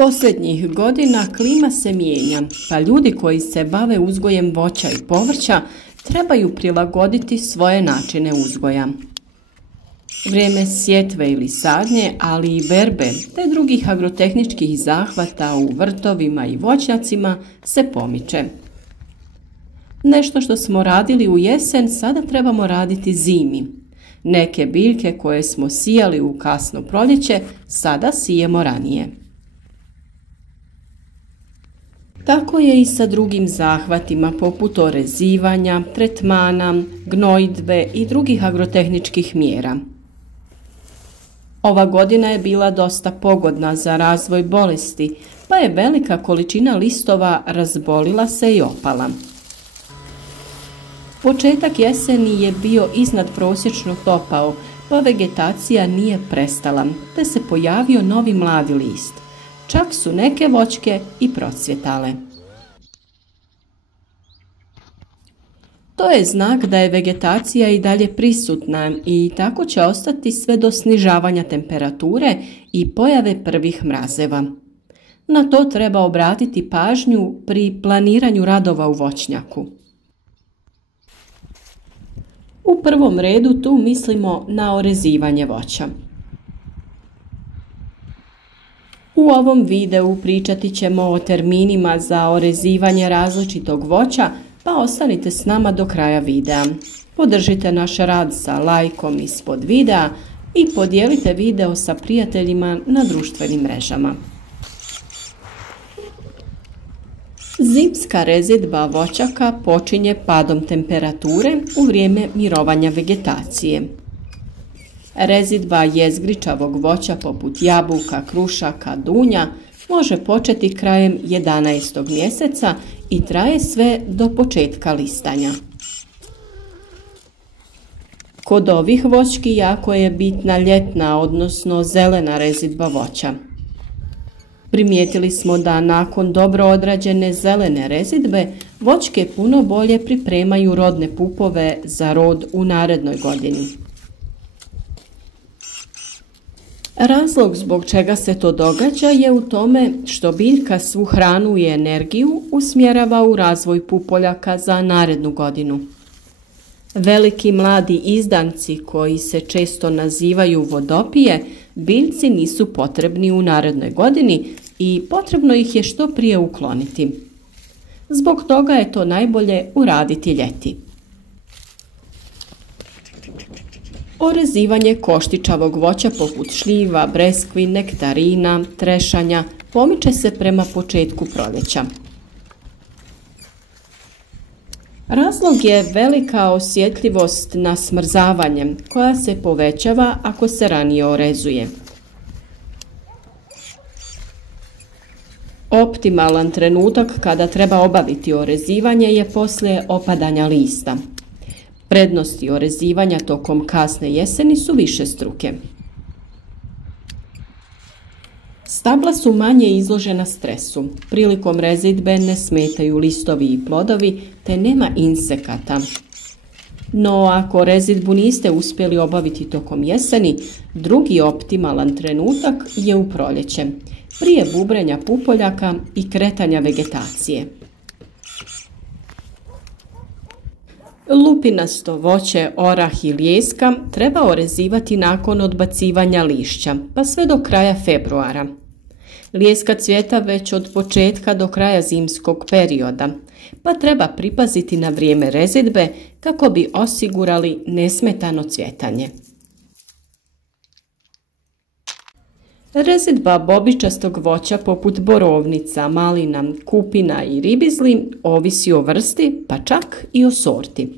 Posljednjih godina klima se mijenja, pa ljudi koji se bave uzgojem voća i povrća trebaju prilagoditi svoje načine uzgoja. Vrijeme sjetve ili sadnje, ali i berbe te drugih agrotehničkih zahvata u vrtovima i voćnjacima se pomiče. Nešto što smo radili u jesen sada trebamo raditi zimi. Neke biljke koje smo sijali u kasno proljeće sada sijemo ranije. Tako je i sa drugim zahvatima poput orezivanja, tretmana, gnojidbe i drugih agrotehničkih mjera. Ova godina je bila dosta pogodna za razvoj bolesti, pa je velika količina listova razbolila se i opala. Početak jeseni je bio iznadprosječno topao, pa vegetacija nije prestala, te se pojavio novi mladi list. Čak su neke voćke i procvjetale. To je znak da je vegetacija i dalje prisutna i tako će ostati sve do snižavanja temperature i pojave prvih mrazeva. Na to treba obratiti pažnju pri planiranju radova u voćnjaku. U prvom redu tu mislimo na orezivanje voća. U ovom videu pričati ćemo o terminima za orezivanje različitog voća, pa ostanite s nama do kraja videa. Podržite naš rad sa lajkom ispod videa i podijelite video sa prijateljima na društvenim mrežama. Zimska rezidba voćaka počinje padom temperature u vrijeme mirovanja vegetacije. Rezidba jezgričavog voća poput jabuka, krušaka, dunja može početi krajem 11. mjeseca i traje sve do početka listanja. Kod ovih voćki jako je bitna ljetna, odnosno zelena rezidba voća. Primijetili smo da nakon dobro odrađene zelene rezidbe voćke puno bolje pripremaju rodne pupove za rod u narednoj godini. Razlog zbog čega se to događa je u tome što biljka svu hranu i energiju usmjerava u razvoj pupoljaka za narednu godinu. Veliki mladi izdanci koji se često nazivaju vodopije, biljci nisu potrebni u narednoj godini i potrebno ih je što prije ukloniti. Zbog toga je to najbolje uraditi ljeti. Orezivanje koštičavog voća poput šljiva, breskvi, nektarina, trešanja pomiče se prema početku proljeća. Razlog je velika osjetljivost na smrzavanje koja se povećava ako se ranije orezuje. Optimalan trenutak kada treba obaviti orezivanje je poslije opadanja lista. Prednosti orezivanja tokom kasne jeseni su višestruke. Stabla su manje izložena stresu. Prilikom rezidbe ne smetaju listovi i plodovi, te nema insekata. No ako rezidbu niste uspjeli obaviti tokom jeseni, drugi optimalan trenutak je u proljeće, prije bubrenja pupoljaka i kretanja vegetacije. Lupinasto voće, orah i lijeska treba orezivati nakon odbacivanja lišća, pa sve do kraja februara. Lijeska cvjeta već od početka do kraja zimskog perioda, pa treba pripaziti na vrijeme rezidbe kako bi osigurali nesmetano cvjetanje. Rezidba bobičastog voća poput borovnica, malina, kupina i ribizli ovisi o vrsti, pa čak i o sorti.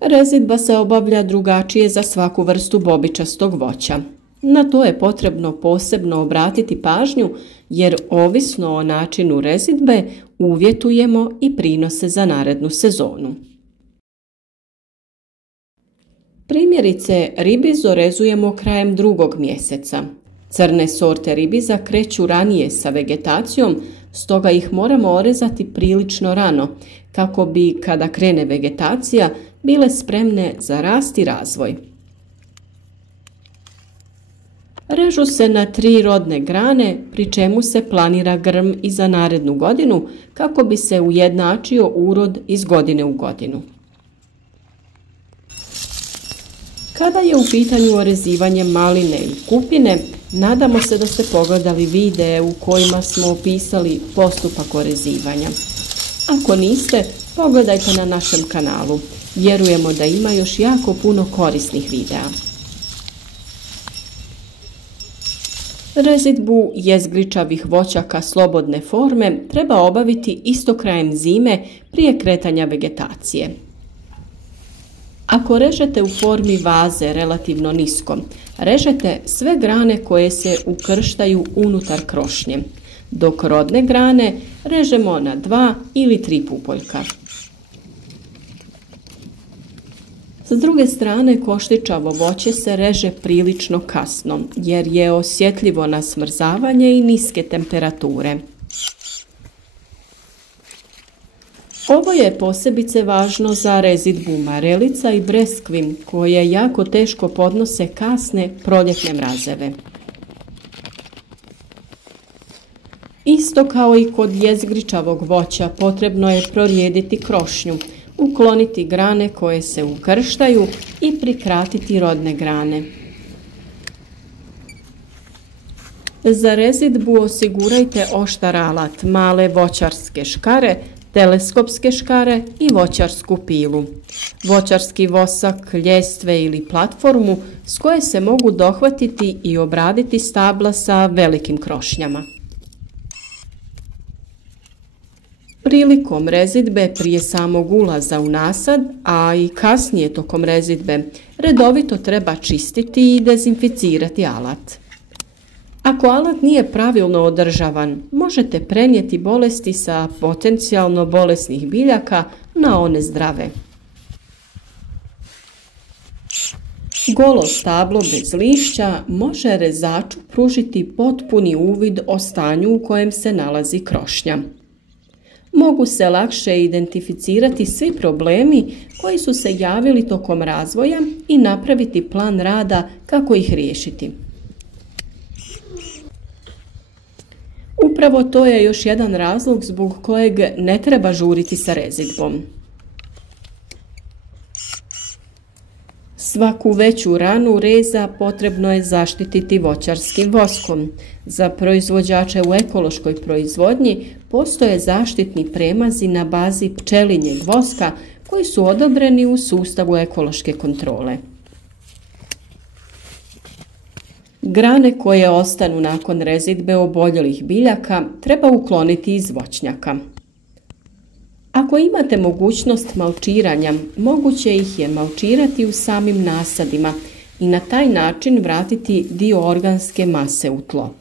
Rezidba se obavlja drugačije za svaku vrstu bobičastog voća. Na to je potrebno posebno obratiti pažnju jer ovisno o načinu rezidbe uvjetujemo i prinose za narednu sezonu. Primjerice, ribiz orezujemo krajem 2. mjeseca. Crne sorte ribiza kreću ranije sa vegetacijom, stoga ih moramo orezati prilično rano, kako bi, kada krene vegetacija, bile spremne za rast i razvoj. Režu se na 3 rodne grane, pri čemu se planira grm i za narednu godinu kako bi se ujednačio urod iz godine u godinu. Kada je u pitanju orezivanje maline i kupine, nadamo se da ste pogledali videe u kojima smo opisali postupak orezivanja. Ako niste, pogledajte na našem kanalu. Vjerujemo da ima još jako puno korisnih videa. Rezidbu jezgričavih voćaka slobodne forme treba obaviti isto krajem zime prije kretanja vegetacije. Ako režete u formi vaze relativno nisko, režete sve grane koje se ukrštaju unutar krošnje, dok rodne grane režemo na 2 ili 3 pupoljka. S druge strane, koštičavo voće se reže prilično kasno, jer je osjetljivo na smrzavanje i niske temperature. Ovo je posebice važno za rezidbu marelica i breskvi, koje jako teško podnose kasne proljetne mrazeve. Isto kao i kod jezgričavog voća, potrebno je prorijediti krošnju, ukloniti grane koje se ukrštaju i prikratiti rodne grane. Za rezidbu osigurajte oštar alat, male voćarske škare, teleskopske škare i voćarsku pilu, voćarski vosak, ljestve ili platformu s koje se mogu dohvatiti i obraditi stabla sa velikim krošnjama. Prilikom rezidbe prije samog ulaza u nasad, a i kasnije tokom rezidbe, redovito treba čistiti i dezinficirati alat. Ako alat nije pravilno održavan, možete prenijeti bolesti sa potencijalno bolesnih biljaka na one zdrave. Golo stablo bez lišća može rezaču pružiti potpuni uvid o stanju u kojem se nalazi krošnja. Mogu se lakše identificirati svi problemi koji su se javili tokom razvoja i napraviti plan rada kako ih riješiti. Upravo to je još jedan razlog zbog kojeg ne treba žuriti sa rezidbom. Svaku veću ranu reza potrebno je zaštititi voćarskim voskom. Za proizvođače u ekološkoj proizvodnji postoje zaštitni premazi na bazi pčelinjeg voska koji su odobreni u sustavu ekološke kontrole. Grane koje ostanu nakon rezidbe oboljelih biljaka treba ukloniti iz voćnjaka. Ako imate mogućnost malčiranja, moguće ih je malčirati u samim nasadima i na taj način vratiti dio organske mase u tlo.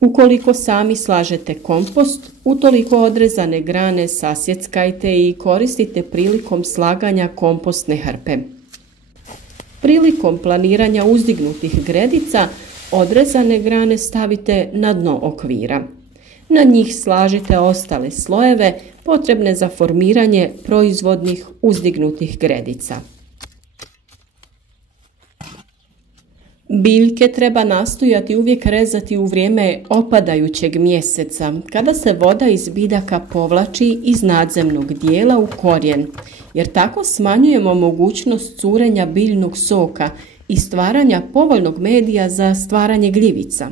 Ukoliko sami slažete kompost, utoliko odrezane grane sasjeckajte i koristite prilikom slaganja kompostne hrpe. Prilikom planiranja uzdignutih gredica, odrezane grane stavite na dno okvira. Na njih slažite ostale slojeve potrebne za formiranje proizvodnih uzdignutih gredica. Biljke treba nastojati uvijek rezati u vrijeme opadajućeg mjeseca, kada se voda iz biljaka povlači iz nadzemnog dijela u korijen, jer tako smanjujemo mogućnost curenja biljnog soka i stvaranja povoljnog medija za stvaranje gljivica.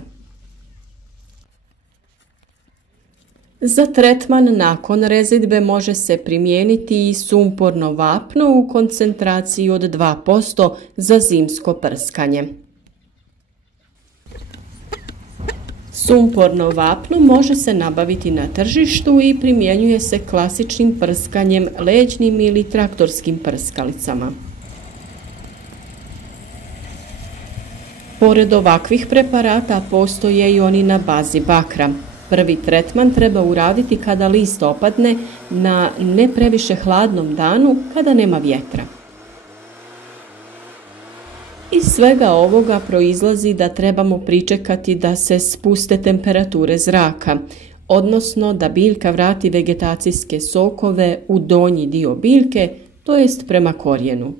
Za tretman nakon rezidbe može se primijeniti i sumporno vapno u koncentraciji od 2% za zimsko prskanje. Sumporno vapno može se nabaviti na tržištu i primjenjuje se klasičnim prskanjem leđnim ili traktorskim prskalicama. Pored ovakvih preparata postoje i oni na bazi bakra. Prvi tretman treba uraditi kada list opadne na ne previše hladnom danu kada nema vjetra. Iz svega ovoga proizlazi da trebamo pričekati da se spuste temperature zraka, odnosno da biljka vrati vegetacijske sokove u donji dio biljke, to jest prema korijenu.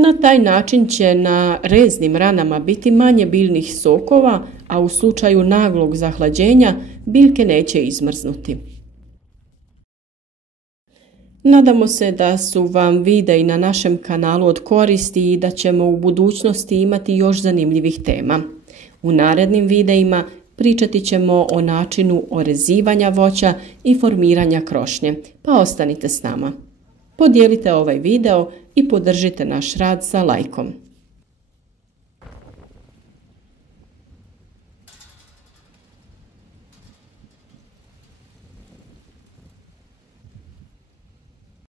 Na taj način će na reznim ranama biti manje biljnih sokova, a u slučaju naglog zahlađenja biljke neće izmrznuti. Nadamo se da su vam videi na našem kanalu od koristi i da ćemo u budućnosti imati još zanimljivih tema. U narednim videima pričati ćemo o načinu orezivanja voća i formiranja krošnje, pa ostanite s nama. Podijelite ovaj video i podržite naš rad sa lajkom.